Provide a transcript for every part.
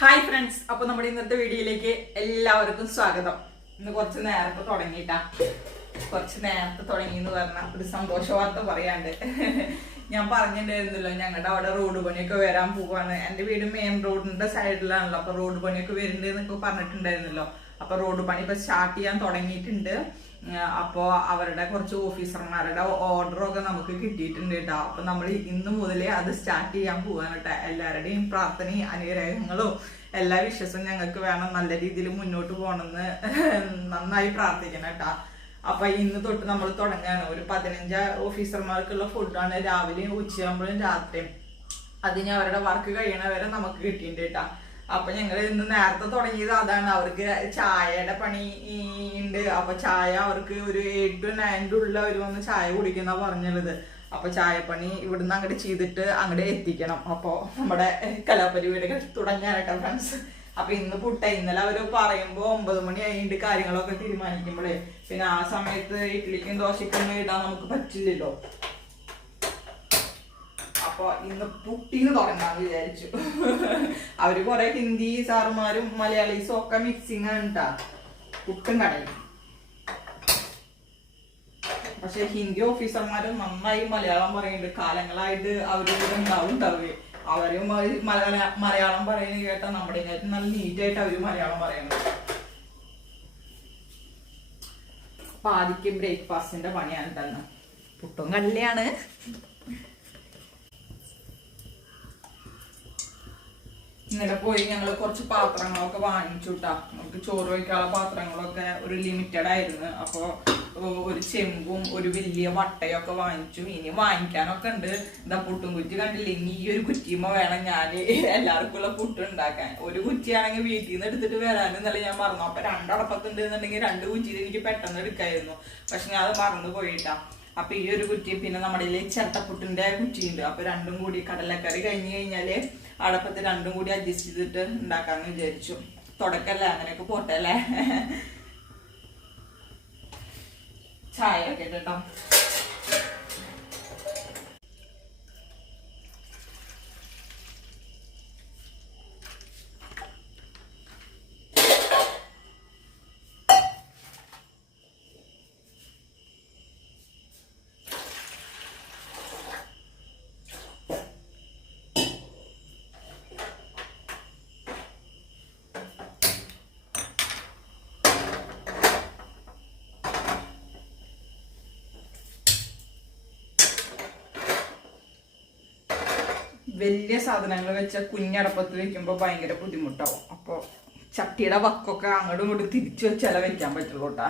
Hi friends, അപ്പൊ നമ്മുടെ ഇന്നത്തെ വീഡിയോയിലേക്ക് എല്ലാവർക്കും സ്വാഗതം. ഇന്ന് കുറച്ച് നേരത്തെ തുടങ്ങി എന്ന് പറഞ്ഞ ഒരു സന്തോഷ വാർത്ത പറയാണ്ട്. ഞാൻ പറഞ്ഞിട്ടുണ്ടായിരുന്നല്ലോ, ഞങ്ങളുടെ അവിടെ റോഡ് പണിയൊക്കെ വരാൻ പോവാണ്. എന്റെ വീട് മെയിൻ റോഡിന്റെ സൈഡിലാണല്ലോ, അപ്പൊ റോഡ് പണിയൊക്കെ വരുന്നുണ്ട് എന്നൊക്കെ പറഞ്ഞിട്ടുണ്ടായിരുന്നല്ലോ. അപ്പൊ റോഡ് പണി ഇപ്പൊ സ്റ്റാർട്ട് ചെയ്യാൻ തുടങ്ങിയിട്ടുണ്ട്. അപ്പോ അവരുടെ കുറച്ച് ഓഫീസർമാരുടെ ഓർഡറൊക്കെ നമുക്ക് കിട്ടിയിട്ടുണ്ട് കേട്ടോ. അപ്പൊ നമ്മൾ ഇന്ന് മുതലേ അത് സ്റ്റാർട്ട് ചെയ്യാൻ പോവാണ് കേട്ടോ. എല്ലാവരുടെയും പ്രാർത്ഥനയും അനുഗ്രഹങ്ങളും എല്ലാ വിശ്വാസവും ഞങ്ങൾക്ക് വേണം. നല്ല രീതിയിൽ മുന്നോട്ട് പോകണമെന്ന് നന്നായി പ്രാർത്ഥിക്കണം കേട്ടോ. അപ്പൊ ഇന്ന് തൊട്ട് നമ്മൾ തുടങ്ങുകയാണ്. ഒരു 15 ഓഫീസർമാർക്കുള്ള ഫുഡാണ് രാവിലെയും ഉച്ചയാകുമ്പോഴും രാത്രിയും. അതിന് അവരുടെ വർക്ക് കഴിയണവരെ നമുക്ക് കിട്ടിയിട്ടുണ്ട് കേട്ടോ. അപ്പൊ ഞങ്ങൾ ഇന്ന് നേരത്തെ തുടങ്ങിയത് അതാണ്. അവർക്ക് ചായയുടെ പണി ഉണ്ട്. അപ്പൊ ചായ അവർക്ക് ഒരു 8 to 9 ഉള്ള ഒരു വന്ന് ചായ കുടിക്കുന്ന പറഞ്ഞുള്ളത്. അപ്പൊ ചായപ്പണി ഇവിടുന്ന് അങ്ങോട്ട് ചെയ്തിട്ട് അങ്ങോട്ട് എത്തിക്കണം. അപ്പൊ നമ്മുടെ കലാപരിപാടികൾ തുടങ്ങാനായിട്ടാ ഫ്രണ്ട്സ്. അപ്പൊ ഇന്ന് ഇന്നലെ അവര് പറയുമ്പോ 9 മണി കഴിഞ്ഞിട്ട് കാര്യങ്ങളൊക്കെ തീരുമാനിക്കുമ്പോഴേ പിന്നെ ആ സമയത്ത് ഇഡ്ലിക്കും ദോശയ്ക്കും ഇടാൻ നമുക്ക് പറ്റില്ലല്ലോ. അപ്പൊ ഇന്ന് പുട്ടിന്ന് തുടങ്ങാന്ന് വിചാരിച്ചു. അവര് കുറെ ഹിന്ദി സാറുമാരും മലയാളീസും ഒക്കെ മിക്സിങ് ആണ് കേട്ടാ പുട്ടും കടയും. പക്ഷെ ഹിന്ദി ഓഫീസർമാരും നന്നായി മലയാളം പറയുന്നുണ്ട്. കാലങ്ങളായിട്ട് അവരിവിടെ ഉണ്ടാവുണ്ടാവേ. അവരും മലയാളം പറയുന്നത് കേട്ടാ നമ്മുടെ നല്ല നീറ്റായിട്ട് അവര് മലയാളം പറയുന്നത്. അപ്പൊ ആദ്യം ബ്രേക്ക്ഫാസ്റ്റിന്റെ പണിയാണ് തന്നെ. പുട്ടും കടലയാണ്. ഇന്നലെ പോയി ഞങ്ങൾ കുറച്ച് പാത്രങ്ങളൊക്കെ വാങ്ങിച്ചു കേട്ടാ. നമുക്ക് ചോറ് വയ്ക്കാനുള്ള പാത്രങ്ങളൊക്കെ ഒരു ലിമിറ്റഡ് ആയിരുന്നു. അപ്പൊ ഒരു ചെമ്പും ഒരു വലിയ വട്ടയൊക്കെ വാങ്ങിച്ചു. ഇനി വാങ്ങിക്കാനൊക്കെ ഉണ്ട്. എന്താ പുട്ടും കുറ്റി കണ്ടില്ല. ഇനി ഈ ഒരു കുറ്റിയുമ്പോ വേണം ഞാൻ എല്ലാവർക്കും ഉള്ള പുട്ട് ഉണ്ടാക്കാൻ. ഒരു കുറ്റിയാണെങ്കിൽ വീട്ടിൽ നിന്ന് എടുത്തിട്ട് വരാനെന്നല്ല ഞാൻ മറന്നു. അപ്പൊ 2 അടപ്പത്തുണ്ട് എന്നുണ്ടെങ്കിൽ 2 കുറ്റിയിൽ എനിക്ക് പെട്ടെന്ന് എടുക്കായിരുന്നു. പക്ഷെ ഞാൻ അത് മറന്നു പോയിട്ടാ. അപ്പൊ ഈ ഒരു കുറ്റി പിന്നെ നമ്മുടെ ചിരട്ടപ്പുട്ടിന്റെ കുറ്റിയുണ്ട്. അപ്പൊ രണ്ടും കൂടി കടലക്കറി കഴിഞ്ഞു കഴിഞ്ഞാല് അടപ്പത്ത് രണ്ടും കൂടി അഡ്ജസ്റ്റ് ചെയ്തിട്ട് ഉണ്ടാക്കാന്ന് വിചാരിച്ചു. തുടക്കല്ലേ, അങ്ങനെയൊക്കെ പോട്ടെ അല്ലേ. ചായ ഒക്കെ കേട്ടോ. വലിയ സാധനങ്ങൾ വെച്ച കുഞ്ഞടപ്പത്ത് വെക്കുമ്പോൾ ഭയങ്കര ബുദ്ധിമുട്ടാവും. അപ്പൊ ചട്ടിയുടെ വക്കൊക്കെ അങ്ങോട്ടും ഇങ്ങോട്ടും തിരിച്ചു വെച്ചാലേ വെക്കാൻ പറ്റുള്ളൂ കേട്ടാ.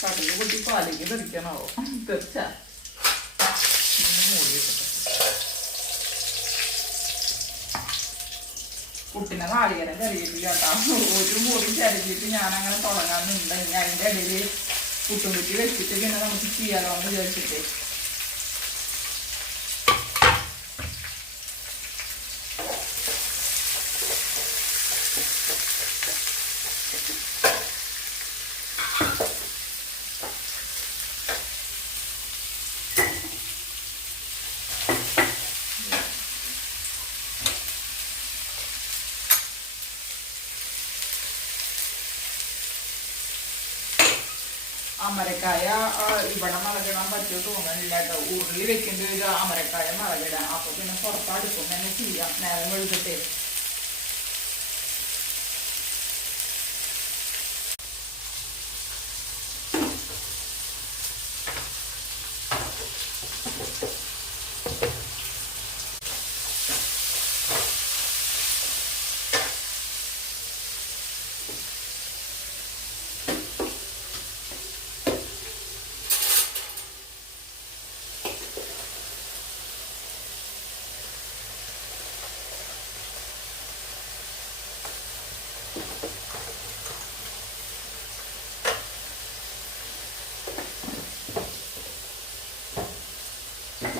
കടല് പൊട്ടി പാലേക്ക് തെറിക്കണാവോ തെറിച്ച കുട്ടിനെ നാളികേരം കറിയിട്ടില്ല കേട്ടാ. ഒരു മുറി ചരച്ചിട്ട് ഞാനങ്ങനെ തുടങ്ങാനുണ്ട്. അതിൻ്റെ ഇടയിൽ പുട്ടും കുറ്റി വെച്ചിട്ട് പിന്നെ നമുക്ക് ചെയ്യാലോ എന്ന് വിചാരിച്ചിട്ട്. അമരക്കായ ഇവിടെ മറകിടാൻ പറ്റുമോ തോന്നുന്നില്ല കേട്ടോ. ഉരുളി വെക്കേണ്ട ഒരു അമരക്കായ മറകിടാം. അപ്പൊ പിന്നെ പുറത്തടുക്കും തന്നെ ചെയ്യാം നേരം വെളുത്തിട്ട്.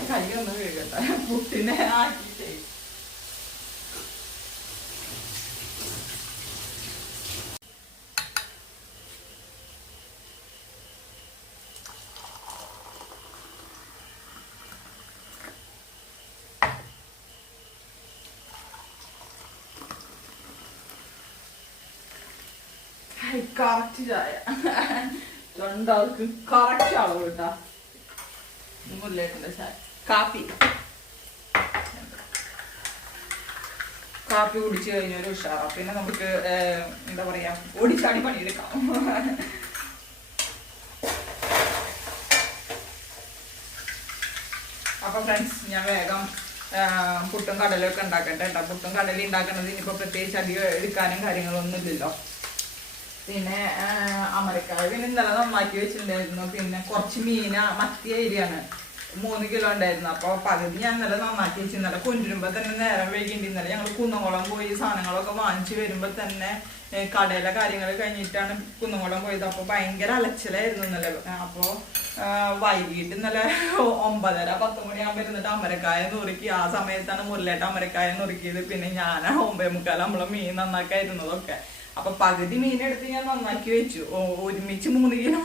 കൈയൊന്ന് വീഴട്ടെ പുട്ടിനെ ആക്കിട്ടേ. കറക്റ്റ് ചായ. രണ്ടാൾക്ക് കറക്റ്റ് അളവ് കേട്ടാ. മുല്ലേട്ടൻ്റെ ചായ. കാപ്പി കുടിച്ചു കഴിഞ്ഞൊരു ഉഷാറാ. പിന്നെ നമുക്ക് എന്താ പറയാ, ഓടിച്ചാടി പണിയെടുക്കാം. അപ്പൊ ഫ്രണ്ട്സ്, ഞാൻ വേഗം പുട്ടും കടലൊക്കെ ഉണ്ടാക്കട്ടെ കേട്ടോ. പുട്ടും കടലയും ഉണ്ടാക്കുന്നത് ഇനിയിപ്പോൾ പ്രത്യേകിച്ച് അധികം എടുക്കാനും കാര്യങ്ങളൊന്നും ഇല്ലല്ലോ. പിന്നെ അമരക്കായ പിന്നെ ഇന്നലെ നന്നാക്കി വെച്ചിട്ടുണ്ടായിരുന്നു. പിന്നെ കുറച്ച് മീന മത്തിയ അരിയാണ്, 3 കിലോ ഉണ്ടായിരുന്നു. അപ്പോൾ പകുതി ഞാൻ ഇന്നലെ നന്നാക്കി വെച്ച്. ഇന്നലെ കൊണ്ടുവരുമ്പോൾ തന്നെ നേരം വൈകിട്ട് ഇന്നലെ ഞങ്ങൾ കുന്നംകുളം പോയി സാധനങ്ങളൊക്കെ വാങ്ങിച്ച് വരുമ്പോൾ തന്നെ കടയിലെ കാര്യങ്ങൾ കഴിഞ്ഞിട്ടാണ് കുന്നംകുളം പോയത്. അപ്പോൾ ഭയങ്കര അലച്ചിലായിരുന്നു ഇന്നലെ. അപ്പോൾ വൈകിട്ട് ഇന്നലെ 9:30-10 മണിയാകുമ്പോൾ ഇരുന്നിട്ട് അമരക്കായ നുറുക്കി. ആ സമയത്താണ് മുരളേട്ട അമരക്കായ നുറുക്കിയത്. പിന്നെ ഞാൻ 9:45 നമ്മളെ മീൻ നന്നാക്കായിരുന്നതൊക്കെ. അപ്പൊ പകുതി മീനെടുത്ത് ഞാൻ നന്നാക്കി വെച്ചു. ഒരുമിച്ച് 3 കിലോ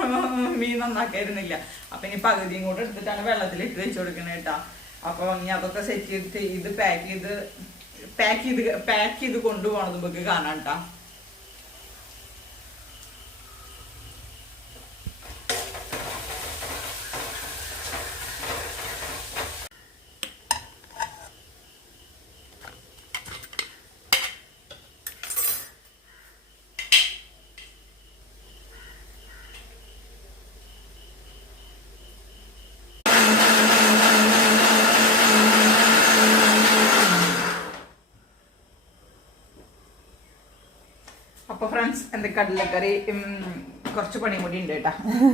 മീൻ നന്നാക്കായിരുന്നില്ല. അപ്പൊ ഇനി പകുതിയും കൂടെ എടുത്തിട്ടാണ് വെള്ളത്തിൽ ഇട്ട് വെച്ച് കൊടുക്കണേ കേട്ടാ. അപ്പൊ ഇനി അതൊക്കെ സെറ്റ് ചെയ്തിട്ട് ഇത് പാക്ക് ചെയ്ത് കൊണ്ടുപോകണത് നമുക്ക് കാണാം കേട്ടാ. അപ്പൊ ഫ്രണ്ട്സ്, എൻ്റെ കടലക്കറി കുറച്ച് പണി കൂടി ഉണ്ട് കേട്ടാ.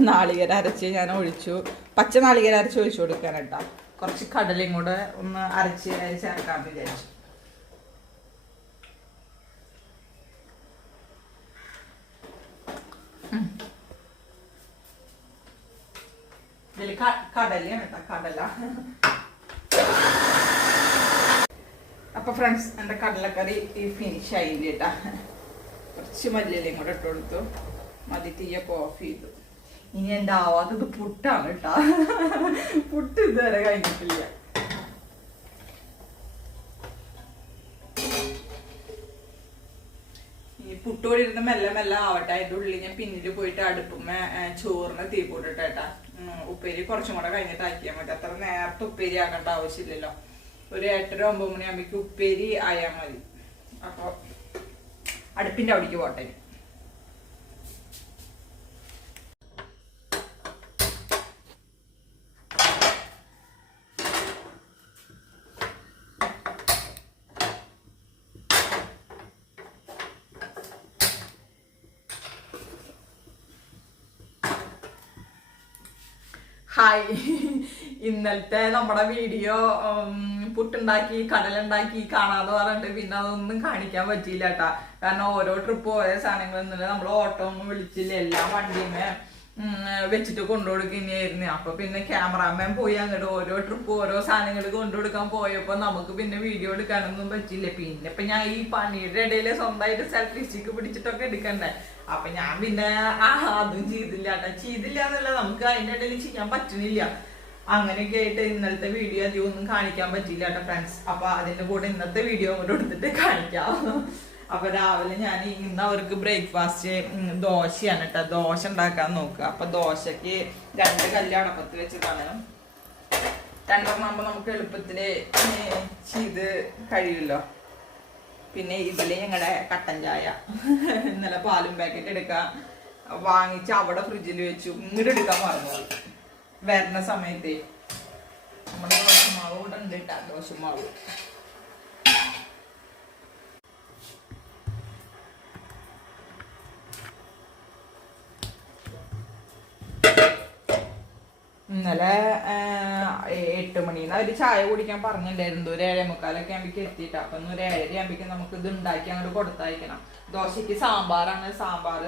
നാളികേര അരച്ച് ഞാൻ ഒഴിച്ചു. പച്ച നാളികേര അരച്ച് ഒഴിച്ചു കൊടുക്കാൻ കേട്ടാ. കുറച്ച് കടലയും കൂടെ ഒന്ന് അരച്ച് ചേർക്കാമെന്ന് വിചാരിച്ചു. ഇതിൽ കടലയാണ് കേട്ടാ, കടല. അപ്പൊ ഫ്രണ്ട്സ്, എൻ്റെ കടലക്കറി ഫിനിഷ് ആയില്ല കേട്ടാ. കുറച്ച് മല്ലിയിലയും കൂടെ ഇട്ട് കൊടുത്തു. മതി, തീയൊക്കെ ഓഫ് ചെയ്തു. ഇനി എൻ്റെ ആവാത്തത് പുട്ടാണ് കേട്ടാ. പുട്ട് ഇതുവരെ കഴിഞ്ഞിട്ടില്ല. ഈ പുട്ടോടെ ഇരുന്ന് മെല്ലെ മെല്ലെ ആവട്ടെ. അതിൻ്റെ ഉള്ളിൽ ഞാൻ പിന്നിൽ പോയിട്ട് അടുപ്പുമ്മ ചോറിന് തീ പോട്ടിട്ടേട്ടാ. ഉപ്പേരി കുറച്ചും കൂടെ കഴിഞ്ഞിട്ട് ആക്കിയാൽ മതി. അത്ര നേരത്തെ ഉപ്പേരി ആക്കേണ്ട ആവശ്യമില്ലല്ലോ. ഒരു 8-9 മണിയാകുമ്പോഴേക്കും ഉപ്പേരി ആയാൽ മതി. അപ്പോൾ അടുപ്പിൻ്റെ അവിടേക്ക് പോട്ടെ. ഹായ്, ഇന്നലത്തെ നമ്മുടെ വീഡിയോ പുട്ടുണ്ടാക്കി കടലുണ്ടാക്കി കാണാതെ പറഞ്ഞിട്ട് പിന്നെ അതൊന്നും കാണിക്കാൻ പറ്റിയില്ല കേട്ടാ. കാരണം ഓരോ ട്രിപ്പ് ഓരോ സാധനങ്ങൾ ഇന്നലെ നമ്മൾ ഓട്ടോ ഒന്നും വിളിച്ചില്ല. എല്ലാം വണ്ടിയുമേ വെച്ചിട്ട് കൊണ്ടുകൊടുക്കുന്നതായിരുന്നു. അപ്പൊ പിന്നെ ക്യാമറാമാൻ പോയി അങ്ങോട്ട് ഓരോ ട്രിപ്പ് ഓരോ സാധനങ്ങൾ കൊണ്ടുകൊടുക്കാൻ പോയപ്പോ നമുക്ക് പിന്നെ വീഡിയോ എടുക്കാനൊന്നും പറ്റില്ല. പിന്നെ ഇപ്പൊ ഞാൻ ഈ പണിയുടെ ഇടയിൽ സ്വന്തമായിട്ട് സെൽഫി സ്റ്റിക്ക് പിടിച്ചിട്ടൊക്കെ എടുക്കണ്ടേ. അപ്പൊ ഞാൻ പിന്നെ അതും ചെയ്തില്ല എന്നല്ല, നമുക്ക് അതിന്റെ ഇടയിൽ ചെയ്യാൻ പറ്റുന്നില്ല. അങ്ങനെയൊക്കെ ആയിട്ട് ഇന്നലത്തെ വീഡിയോ അധികം ഒന്നും കാണിക്കാൻ പറ്റില്ല കേട്ടോ ഫ്രണ്ട്സ്. അപ്പൊ അതിന്റെ കൂടെ ഇന്നത്തെ വീഡിയോ കൂടെ എടുത്തിട്ട് കാണിക്കാം. അപ്പൊ രാവിലെ ഞാൻ ഇന്ന് അവർക്ക് ബ്രേക്ക്ഫാസ്റ്റ് ദോശയാണ് കേട്ടോ. ദോശ ഉണ്ടാക്കാൻ നോക്കുക. അപ്പൊ ദോശക്ക് 2 കല്ല് അടപ്പത്ത് വെച്ചതാണ്. 2 നമുക്ക് എളുപ്പത്തില് ചെയ്ത് കഴിയുമല്ലോ. പിന്നെ ഇതില് ഞങ്ങളുടെ കട്ടൻ ചായ ഇന്നലെ പാലും പാക്കറ്റ് എടുക്കാൻ വാങ്ങിച്ച് അവിടെ ഫ്രിഡ്ജിൽ വെച്ചു. ഇങ്ങോട്ട് എടുക്കാൻ മറന്നു വരുന്ന സമയത്ത്. നമ്മുടെ ദോശമാവ് ഇവിടെ ഉണ്ട് കേട്ടാ. ദോശമാവ് ഇന്നലെ 8 മണിന്ന് അവര് ചായ കുടിക്കാൻ പറഞ്ഞിട്ടുണ്ടായിരുന്നു. ഒരു 7:45 ആകുമ്പോഴേക്ക് എത്തിയിട്ട്. അപ്പൊ ഒരു 7:30 ആകുമ്പോഴേക്കും നമുക്ക് ഇത് ഉണ്ടാക്കി അങ്ങോട്ട് കൊടുത്തയക്കണം. ദോശക്ക് സാമ്പാറാണ്. സാമ്പാർ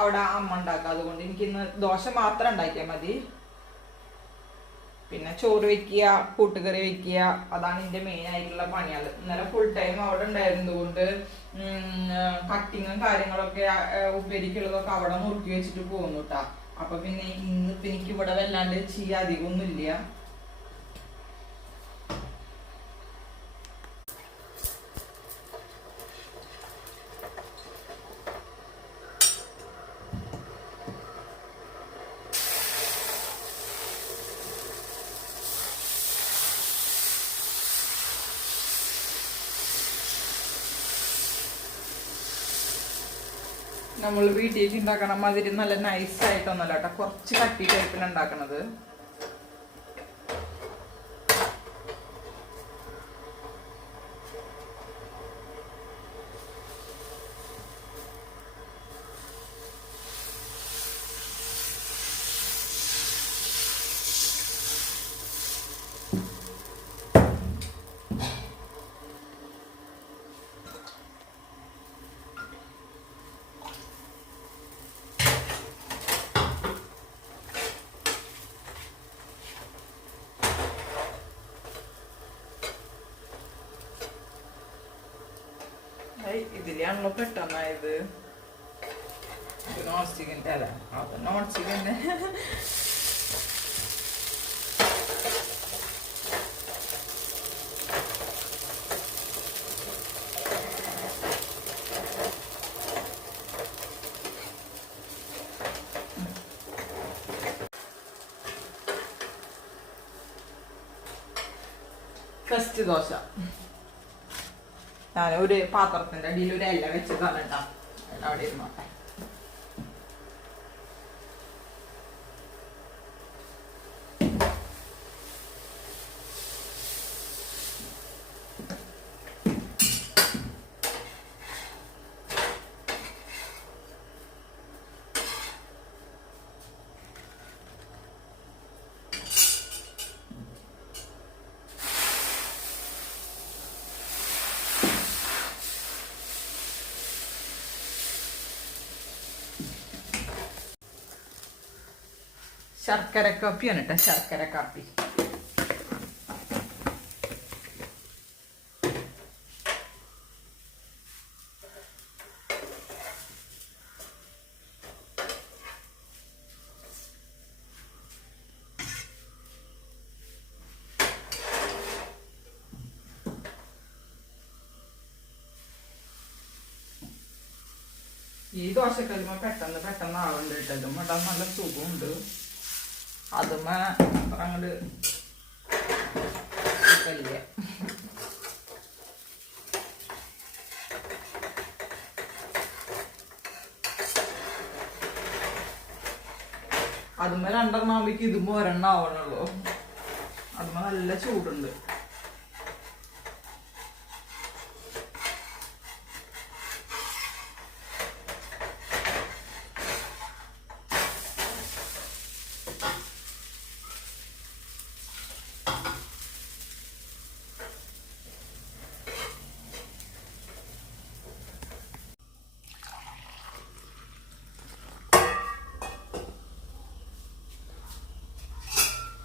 അവിടെ അമ്മ ഉണ്ടാക്കുക. അതുകൊണ്ട് എനിക്ക് ഇന്ന് ദോശ മാത്രം ഉണ്ടാക്കിയാൽ മതി. പിന്നെ ചോറ് വെക്കുക, കൂട്ടുകറി വെക്കുക, അതാണ് എൻ്റെ മെയിൻ ആയിട്ടുള്ള പണികൾ. ഇന്നലെ ഫുൾ ടൈം അവിടെ ഉണ്ടായിരുന്നതുകൊണ്ട് കട്ടിങ്ങും കാര്യങ്ങളൊക്കെ ഉപ്പേരിക്കുള്ളതൊക്കെ അവിടെ നുറുക്കി വെച്ചിട്ട് പോകുന്നു കേട്ടാ. അപ്പൊ പിന്നെ ഇന്നിപ്പോ എനിക്ക് ഇവിടെ വല്ലാണ്ട് ചെയ്യാൻ അധികമൊന്നുമില്ല. നമ്മൾ വീട്ടിലേക്ക് ഉണ്ടാക്കണം മാതിരി നല്ല നൈസായിട്ടൊന്നുമല്ല കേട്ടോ, കുറച്ച് കട്ടി ടൈപ്പിലാണ് ഉണ്ടാക്കണത്. ഇതിലാണല്ലോ പെട്ടെന്നായത്. നോൺ സ്റ്റിക്കിന്റെ അല്ല, അത് നോൺ സ്റ്റിക്കിന്റെ. ഫസ്റ്റ് ദോശ ഞാൻ ഒരു പാത്രത്തിന്റെ അടിയിൽ ഒരു ഇല വെച്ചതാണ് കേട്ടോ, അവിടെ ഇരുന്നോട്ടെ. ശർക്കര കാപ്പിയാണ് കേട്ടോ, ശർക്കര കാപ്പി. ഈ ദോശക്കല്ലുമ്പോൾ പെട്ടെന്ന് ആവുന്നുണ്ട് കേട്ടോ, ഇതും ഇടാൻ നല്ല സുഖമുണ്ട്. അതുമ്മ അങ്ങോട്ട് സുഖമില്ല. അതുമ്മ രണ്ടെണ്ണാകുമ്പോഴേക്ക് ഇതുമ്പോ ഒരെണ്ണം ആവണുള്ളൂ. അതുമ്മ നല്ല ചൂടുണ്ട്.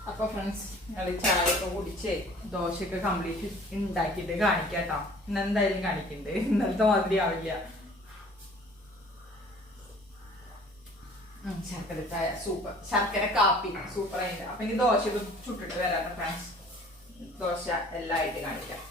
അപ്പൊ ഫ്രണ്ട്സ്, ഞങ്ങൾ ചായയൊക്കെ കുടിച്ച് ദോശയൊക്കെ കംപ്ലീറ്റ് ഉണ്ടാക്കിയിട്ട് കാണിക്കാം കേട്ടോ. ഇന്നെന്തായാലും കാണിക്കണ്ട്, ഇന്നലത്തെ മാതിരി ആവില്ല. ശർക്കര ചായ സൂപ്പർ, ശർക്കര കാപ്പി സൂപ്പർ ആയിട്ട്. അപ്പൊ എനിക്ക് ദോശയൊക്കെ ചുട്ടിട്ട് വരാട്ടോ ഫ്രണ്ട്സ്, ദോശ എല്ലാം ആയിട്ട് കാണിക്കാം.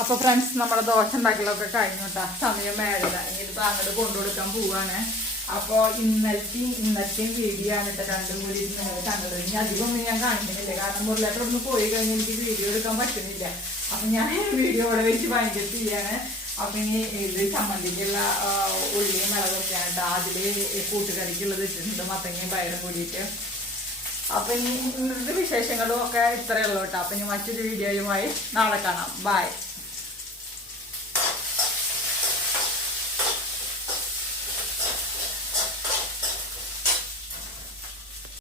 അപ്പൊ ഫ്രണ്ട്സ്, നമ്മുടെ ദോശ ഉണ്ടാക്കലൊക്കെ കഴിഞ്ഞു കേട്ടോ. സമയം മേടില്ല, ഇനിയിപ്പോ അങ്ങോട്ട് കൊണ്ടുകൊടുക്കാൻ പോവാണ്. അപ്പൊ ഇന്നത്തെയും വീഡിയോ ആണ് കേട്ടോ, രണ്ടും കൂടി നിങ്ങൾ കണ്ടത്. ഇനി അധികം ഒന്നും ഞാൻ കാണിക്കുന്നില്ല, കാരണം മുരളായിട്ടൊന്ന് പോയി കഴിഞ്ഞാൽ എനിക്ക് വീഡിയോ എടുക്കാൻ പറ്റുന്നില്ല. അപ്പൊ ഞാൻ വീഡിയോ ഇവിടെ വെച്ച് ഭയങ്കര ചെയ്യാണ്. അപ്പൊ ഇനി ഇത് ചമ്മന്തിക്കുള്ള ഉള്ളിയും മുളകൊക്കെയാണ് കേട്ടോ. അതില് കൂട്ടുകറിക്കുള്ളത് ഇട്ടിട്ടുണ്ട്, മത്തങ്ങയും പയറും കൂടിയിട്ട്. അപ്പൊ ഇനി ഇന്നത്തെ വിശേഷങ്ങളും ഒക്കെ ഇത്രയേ ഉള്ളൂ കേട്ടോ. അപ്പൊ ഇനി മറ്റൊരു വീഡിയോയുമായി നാളെ കാണാം. ബൈ.